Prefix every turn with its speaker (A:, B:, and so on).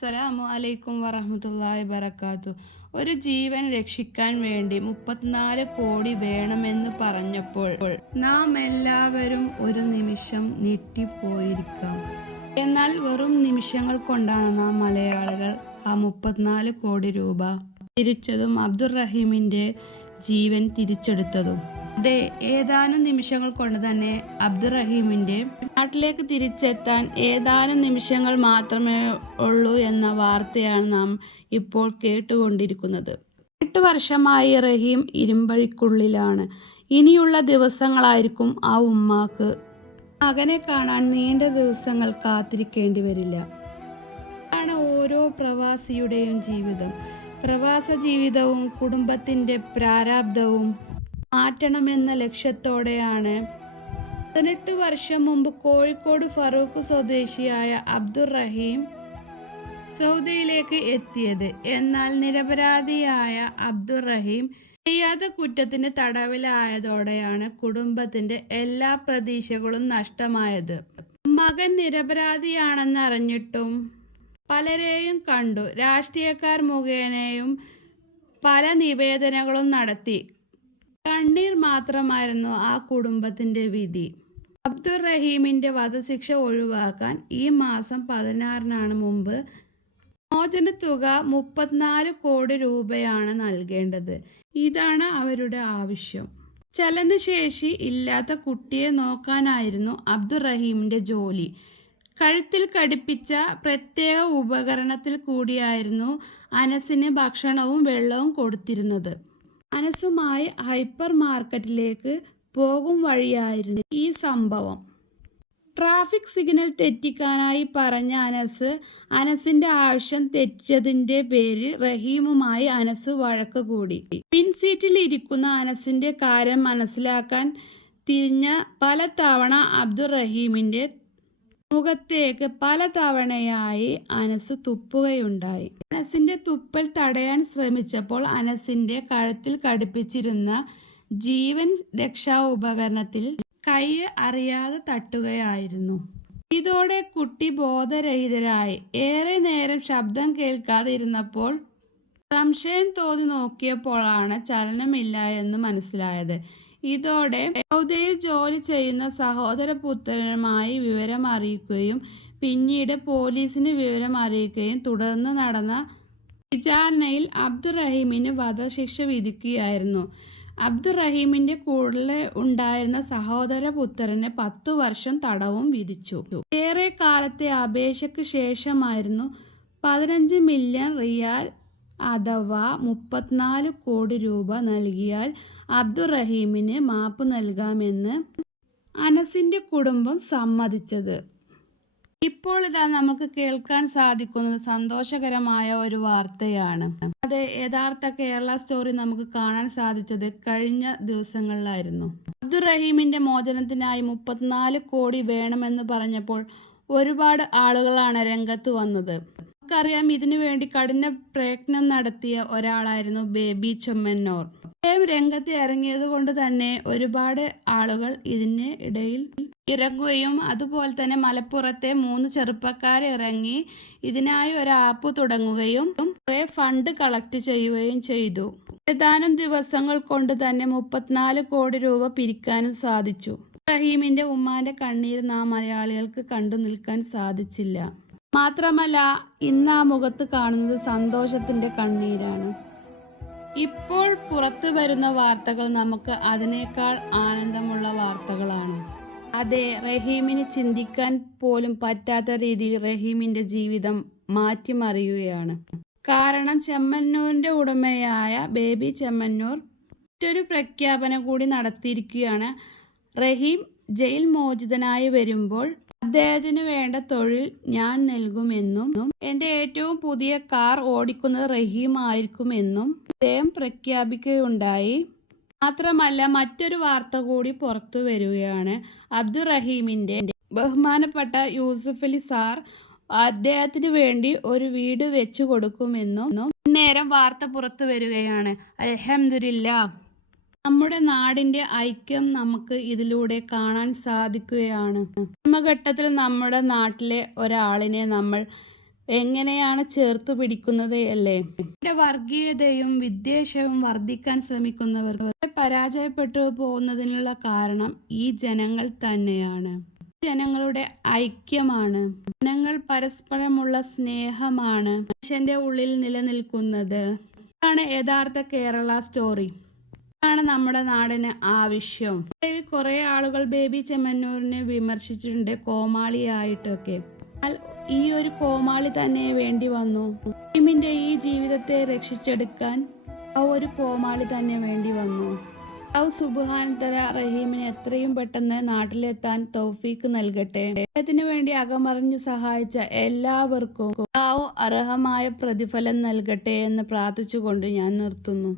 A: അസ്സലാമു അലൈക്കും വറഹമത്തല്ലാഹി വരക്കാത്തു ഒരു ജീവൻ രക്ഷിക്കാൻ വേണ്ടി മുപ്പത്തിനാല് കോടി വേണമെന്ന് പറഞ്ഞപ്പോൾ നാം എല്ലാവരും ഒരു നിമിഷം ഞെട്ടിപ്പോയിരിക്കാം. എന്നാൽ വെറും നിമിഷങ്ങൾ കൊണ്ടാണ് നാം മലയാളികൾ ആ മുപ്പത്തിനാല് കോടി രൂപ തിരിച്ചതും അബ്ദുറഹീമിന്റെ ജീവൻ തിരിച്ചെടുത്തതും. അതെ ഏതാനും നിമിഷങ്ങൾ കൊണ്ട് തന്നെ അബ്ദുറഹീമിന്റെ നാട്ടിലേക്ക് തിരിച്ചെത്താൻ ഏതാനും നിമിഷങ്ങൾ മാത്രമേ ഉള്ളൂ എന്ന വാർത്തയാണ് നാം ഇപ്പോൾ കേട്ടുകൊണ്ടിരിക്കുന്നത്. എട്ട് വർഷമായി റഹീം ഇരുമ്പഴിക്കുള്ളിലാണ്. ഇനിയുള്ള ദിവസങ്ങളായിരിക്കും ആ ഉമ്മാക്ക് മകനെ കാണാൻ നീണ്ട ദിവസങ്ങൾ കാത്തിരിക്കേണ്ടി വരില്ല. ആണ് ഓരോ പ്രവാസിയുടെയും ജീവിതം. പ്രവാസ ജീവിതവും കുടുംബത്തിന്റെ പ്രാരാബ്ദവും മാറ്റണമെന്ന ലക്ഷ്യത്തോടെയാണ്. പതിനെട്ട് വർഷം മുമ്പ് കോഴിക്കോട് ഫറൂഖ് സ്വദേശിയായ അബ്ദുറഹീം സൗദിയിലേക്ക് എത്തിയത്. എന്നാൽ നിരപരാധിയായ അബ്ദുറഹീം ചെയ്യാത്ത കുറ്റത്തിന് തടവിലായതോടെയാണ് കുടുംബത്തിന്റെ എല്ലാ പ്രതീക്ഷകളും നഷ്ടമായത്. മകൻ നിരപരാധിയാണെന്നറിഞ്ഞിട്ടും പലരെയും കണ്ടു. രാഷ്ട്രീയക്കാർ മുഖേനയും പല നിവേദനങ്ങളും നടത്തി. കണ്ണീർ മാത്രമായിരുന്നു ആ കുടുംബത്തിന്റെ വിധി. അബ്ദുർ റഹീമിന്റെ വധശിക്ഷ ഒഴിവാക്കാൻ ഈ മാസം പതിനാറിനാണ് മുമ്പ് മോചന തുക മുപ്പത്തിനാല് കോടി രൂപയാണ് നൽകേണ്ടത്. ഇതാണ് അവരുടെ ആവശ്യം. ചലനശേഷി ഇല്ലാത്ത കുട്ടിയെ നോക്കാനായിരുന്നു അബ്ദുർ റഹീമിന്റെ ജോലി. കഴുത്തിൽ കടിപ്പിച്ച പ്രത്യേക ഉപകരണത്തിൽ കൂടിയായിരുന്നു അനസിന് ഭക്ഷണവും വെള്ളവും കൊടുത്തിരുന്നത്. അനസുമായി ഹൈപ്പർ മാർക്കറ്റിലേക്ക് പോകും വഴിയായിരുന്നു ഈ സംഭവം. ട്രാഫിക് സിഗ്നൽ തെറ്റിക്കാനായി പറഞ്ഞ അനസ് അനസിന്റെ ആവശ്യം തെറ്റിച്ചതിന്റെ പേരിൽ റഹീമുമായി അനസ് വഴക്ക് കൂടി. പിൻസീറ്റിൽ ഇരിക്കുന്ന അനസിന്റെ കാര്യം മനസ്സിലാക്കാൻ തിരിഞ്ഞ പല തവണ അബ്ദുർ റഹീമിന്റെ മുഖത്തേക്ക് പല തവണയായി അനസ് തുപ്പുകയുണ്ടായി. അനസിന്റെ തുപ്പൽ തടയാൻ ശ്രമിച്ചപ്പോൾ അനസിന്റെ കഴുത്തിൽ ഘടിപ്പിച്ചിരുന്ന ജീവൻ രക്ഷാ ഉപകരണത്തിൽ കൈ അറിയാതെ തട്ടുകയായിരുന്നു. ഇതോടെ കുട്ടി ബോധരഹിതരായി. ഏറെ നേരം ശബ്ദം കേൾക്കാതെ ഇരുന്നപ്പോൾ സംശയം തോന്നി നോക്കിയപ്പോഴാണ് ചലനമില്ല എന്ന് മനസ്സിലായത്. ഇതോടെ സൗദിയിൽ ജോലി ചെയ്യുന്ന സഹോദരപുത്രനുമായി വിവരം അറിയിക്കുകയും പിന്നീട് പോലീസിന് വിവരം അറിയിക്കുകയും തുടർന്ന് നടന്ന വിചാരണയിൽ അബ്ദുറഹീമിന് വധശിക്ഷ വിധിക്കുകയായിരുന്നു. അബ്ദുറഹീമിന്റെ കൂടെ ഉണ്ടായിരുന്ന സഹോദരപുത്രന് പത്തു വർഷം തടവും വിധിച്ചു. ഏറെ കാലത്തെ അപേക്ഷയ്ക്ക് ശേഷമായിരുന്നു പതിനഞ്ച് മില്യൺ റിയാൽ അഥവാ മുപ്പത്തിനാല് കോടി രൂപ നൽകിയാൽ അബ്ദുറഹീമിന് മാപ്പ് നൽകാമെന്ന് അനസിന്റെ കുടുംബം സമ്മതിച്ചത്. ഇപ്പോൾ ഇതാ നമുക്ക് കേൾക്കാൻ സാധിക്കുന്നത് സന്തോഷകരമായ ഒരു വാർത്തയാണ്. അതെ യഥാർത്ഥ കേരള സ്റ്റോറി നമുക്ക് കാണാൻ സാധിച്ചത് കഴിഞ്ഞ ദിവസങ്ങളിലായിരുന്നു. അബ്ദുറഹീമിന്റെ മോചനത്തിനായി മുപ്പത്തിനാല് കോടി വേണമെന്ന് പറഞ്ഞപ്പോൾ ഒരുപാട് ആളുകളാണ് രംഗത്ത് വന്നത്. നമുക്കറിയാം ഇതിനു വേണ്ടി കഠിന പ്രയത്നം നടത്തിയ ഒരാളായിരുന്നു ബേബി ചെമ്മന്നോർ അദ്ദേഹം രംഗത്ത് ഇറങ്ങിയത് കൊണ്ട് തന്നെ ഒരുപാട് ആളുകൾ ഇതിന് ഇടയിൽ ഇറങ്ങുകയും അതുപോലെ തന്നെ മലപ്പുറത്തെ മൂന്ന് ചെറുപ്പക്കാർ ഇറങ്ങി ഇതിനായി ഒരു ആപ്പ് തുടങ്ങുകയും കുറെ ഫണ്ട് കളക്ട് ചെയ്യുകയും ചെയ്തു. ഏതാനും ദിവസങ്ങൾ കൊണ്ട് തന്നെ മുപ്പത്തിനാല് കോടി രൂപ പിരിക്കാനും സാധിച്ചു. റഹീമിന്റെ ഉമ്മാന്റെ കണ്ണീർ നാം മലയാളികൾക്ക് കണ്ടു നിൽക്കാൻ സാധിച്ചില്ല. മാത്രമല്ല ഇന്ന് ആ മുഖത്ത് കാണുന്നത് സന്തോഷത്തിന്റെ കണ്ണീരാണ്. ഇപ്പോൾ പുറത്തു വരുന്ന വാർത്തകൾ നമുക്ക് അതിനേക്കാൾ ആനന്ദമുള്ള വാർത്തകളാണ്. അതെ റഹീമിന് ചിന്തിക്കാൻ പോലും പറ്റാത്ത രീതിയിൽ റഹീമിന്റെ ജീവിതം മാറ്റിമറിയുകയാണ്. കാരണം ചെമ്മന്നൂരിന്റെ ഉടമയായ ബേബി ചെമ്മന്നൂർ മറ്റൊരു പ്രഖ്യാപനം കൂടി നടത്തിയിരിക്കുകയാണ്. റഹീം ജയിൽ മോചിതനായി വരുമ്പോൾ അദ്ദേഹത്തിന് വേണ്ട തൊഴിൽ ഞാൻ നൽകുമെന്നും എന്റെ ഏറ്റവും പുതിയ കാർ ഓടിക്കുന്നത് റഹീം ആയിരിക്കുമെന്നും അദ്ദേഹം പ്രഖ്യാപിക്കുകയുണ്ടായി. മാത്രമല്ല മറ്റൊരു വാർത്ത കൂടി പുറത്തു വരികയാണ്. അബ്ദുറഹീമിന്റെ ബഹുമാനപ്പെട്ട യൂസഫ് അലി സാർ അദ്ദേഹത്തിന് വേണ്ടി ഒരു വീട് വെച്ചു കൊടുക്കുമെന്നും നേരം വാർത്ത പുറത്തു വരികയാണ്. അലഹമില്ല നമ്മുടെ നാടിന്റെ ഐക്യം നമുക്ക് ഇതിലൂടെ കാണാൻ സാധിക്കുകയാണ്. ഘട്ടത്തിൽ നമ്മുടെ നാട്ടിലെ ഒരാളിനെ നമ്മൾ എങ്ങനെയാണ് ചേർത്ത് പിടിക്കുന്നത് അല്ലേ? നമ്മുടെ വർഗീയതയും വിദ്വേഷവും വർദ്ധിക്കാൻ ശ്രമിക്കുന്നവർ പരാജയപ്പെട്ടു പോകുന്നതിനുള്ള കാരണം ഈ ജനങ്ങൾ തന്നെയാണ്. ജനങ്ങളുടെ ഐക്യമാണ്. ജനങ്ങൾ പരസ്പരമുള്ള സ്നേഹമാണ് മനുഷ്യന്റെ ഉള്ളിൽ നിലനിൽക്കുന്നത്. ആണ് യഥാർത്ഥ കേരള സ്റ്റോറി. ഇതാണ് നമ്മുടെ നാടിന് ആവശ്യം. കുറേ ആളുകൾ ബേബി ചെമ്മന്നൂരിനെ വിമർശിച്ചിട്ടുണ്ട് കോമാളിയായിട്ടൊക്കെ. എന്നാൽ ഈ ഒരു കോമാളി തന്നെ വേണ്ടി വന്നു. ടീമിന്റെ ഈ ജീവിതത്തെ രക്ഷിച്ചെടുക്കാൻ ആ ഒരു കോമാളി തന്നെ വേണ്ടി വന്നു. ഔ തല റഹീമിന് എത്രയും പെട്ടെന്ന് നാട്ടിലെത്താൻ തൗഫീക്ക് നൽകട്ടെ. അദ്ദേഹത്തിന് വേണ്ടി അകമറിഞ്ഞ് സഹായിച്ച എല്ലാവർക്കും അർഹമായ പ്രതിഫലം നൽകട്ടെ എന്ന് പ്രാർത്ഥിച്ചുകൊണ്ട് ഞാൻ നിർത്തുന്നു.